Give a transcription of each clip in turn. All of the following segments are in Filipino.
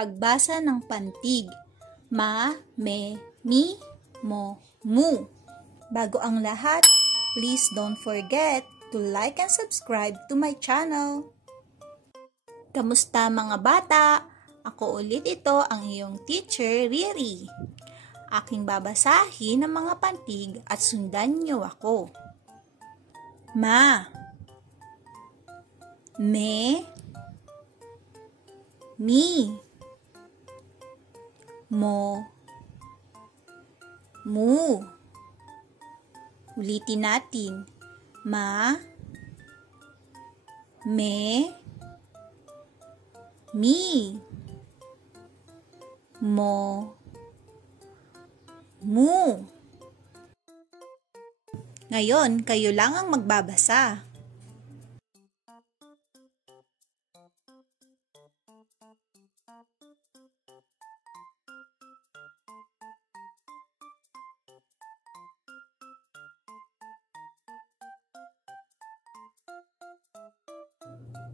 Pagbasa ng pantig. Ma, me, mi, mo, mu. Bago ang lahat, please don't forget to like and subscribe to my channel. Kamusta mga bata? Ako ulit ito ang iyong teacher, Riri. Aking babasahin ang mga pantig at sundan niyo ako. Ma, me, mi, mo, mu. Ulitin natin. Ma, me, mi, mo, mu. Ngayon, kayo lang ang magbabasa.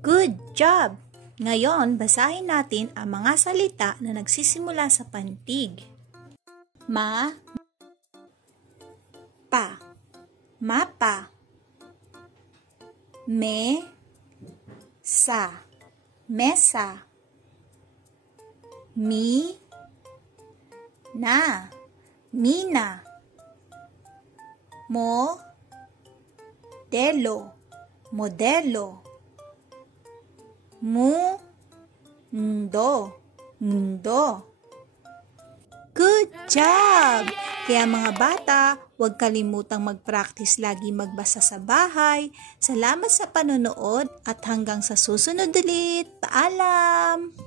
Good job! Ngayon, basahin natin ang mga salita na nagsisimula sa pantig. Ma, pa, mapa. Me, sa, mesa. Mi, na, mina. Mo, delo, modelo. Mundo. Good job! Kaya mga bata, huwag kalimutang mag-practice lagi magbasa sa bahay. Salamat sa panonood at hanggang sa susunod ulit. Paalam!